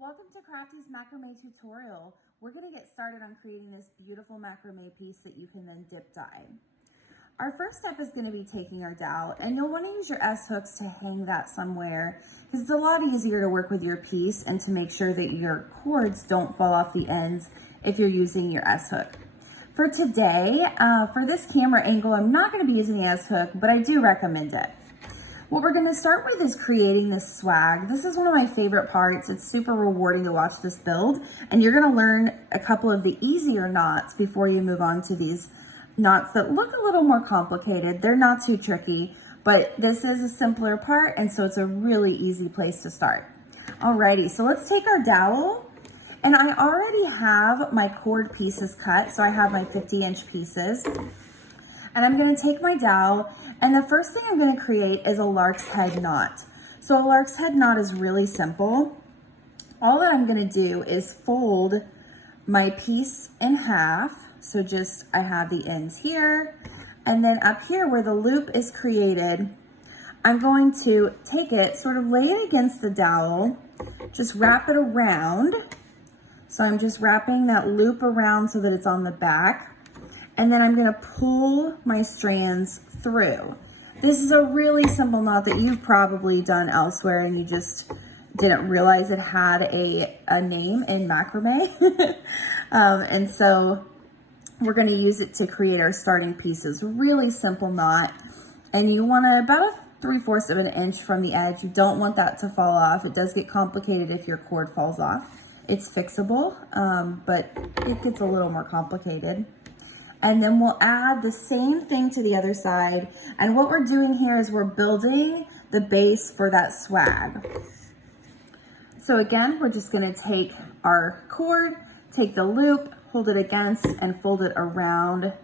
Welcome to Crafty's macrame tutorial. We're going to get started on creating this beautiful macrame piece that you can then dip dye. Our first step is going to be taking our dowel, and you'll want to use your S-hooks to hang that somewhere because it's a lot easier to work with your piece and to make sure that your cords don't fall off the ends if you're using your S-hook. For today, for this camera angle, I'm not going to be using the S-hook, but I do recommend it. What we're gonna start with is creating this swag. This is one of my favorite parts. It's super rewarding to watch this build, and you're gonna learn a couple of the easier knots before you move on to these knots that look a little more complicated. They're not too tricky, but this is a simpler part, and so it's a really easy place to start. Alrighty, so let's take our dowel, and I already have my cord pieces cut, so I have my 50-inch pieces. And I'm going to take my dowel, and the first thing I'm going to create is a lark's head knot. So a lark's head knot is really simple. All that I'm going to do is fold my piece in half. So just, I have the ends here, and then up here where the loop is created, I'm going to take it, sort of lay it against the dowel, just wrap it around. So I'm just wrapping that loop around so that it's on the back. And then I'm gonna pull my strands through. This is a really simple knot that you've probably done elsewhere and you just didn't realize it had a name in macrame. And so we're gonna use it to create our starting pieces. Really simple knot. And you want about a 3/4 of an inch from the edge. You don't want that to fall off. It does get complicated if your cord falls off. It's fixable, but it gets a little more complicated. And then we'll add the same thing to the other side. And what we're doing here is we're building the base for that swag. So again, we're just gonna take our cord, take the loop, hold it against, and fold it around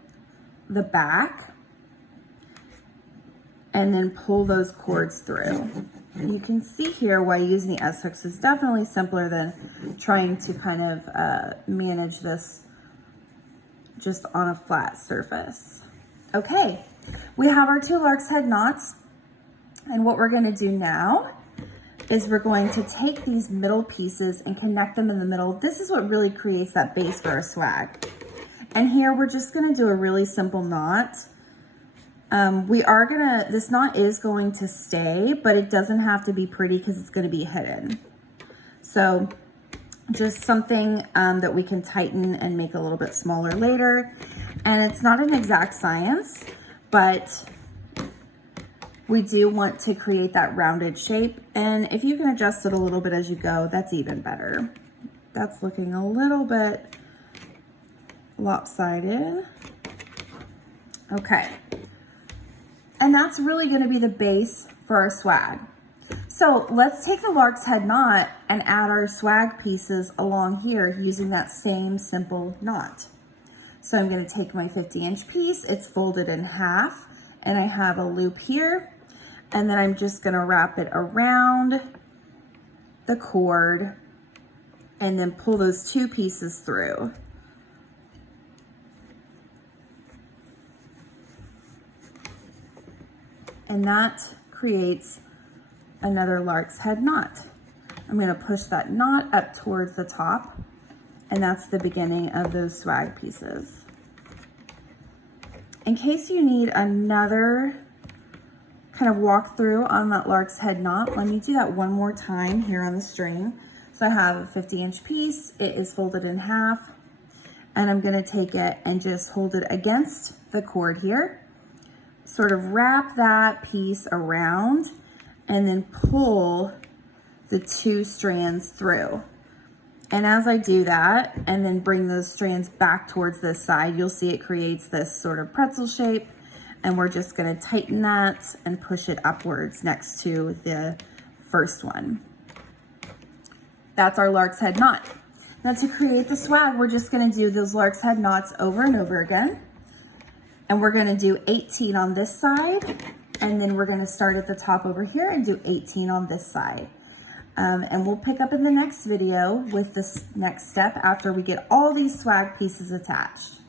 the back. And then pull those cords through. You can see here why using the S-hooks is definitely simpler than trying to kind of manage this just on a flat surface. Okay, we have our 2 lark's head knots, and what we're going to do now is we're going to take these middle pieces and connect them in the middle. This is what really creates that base for our swag. And here we're just going to do a really simple knot. This knot is going to stay, but it doesn't have to be pretty because it's going to be hidden. So just something that we can tighten and make a little bit smaller later. And it's not an exact science, but we do want to create that rounded shape. And if you can adjust it a little bit as you go, that's even better. That's looking a little bit lopsided. Okay. And that's really going to be the base for our swag. So let's take the lark's head knot and add our swag pieces along here using that same simple knot. So I'm going to take my 50-inch piece, it's folded in half, and I have a loop here, and then I'm just going to wrap it around the cord and then pull those 2 pieces through. And that creates another lark's head knot. I'm going to push that knot up towards the top, and that's the beginning of those swag pieces. In case you need another kind of walk through on that lark's head knot, let me do that one more time here on the string. So I have a 50-inch piece, it is folded in half, and I'm going to take it and just hold it against the cord here, sort of wrap that piece around, and then pull the 2 strands through. And as I do that, and then bring those strands back towards this side, you'll see it creates this sort of pretzel shape, and we're just gonna tighten that and push it upwards next to the first one. That's our lark's head knot. Now to create the swag, we're just gonna do those lark's head knots over and over again. And we're gonna do 18 on this side, and then we're gonna start at the top over here and do 18 on this side. And we'll pick up in the next video with this next step after we get all these swag pieces attached.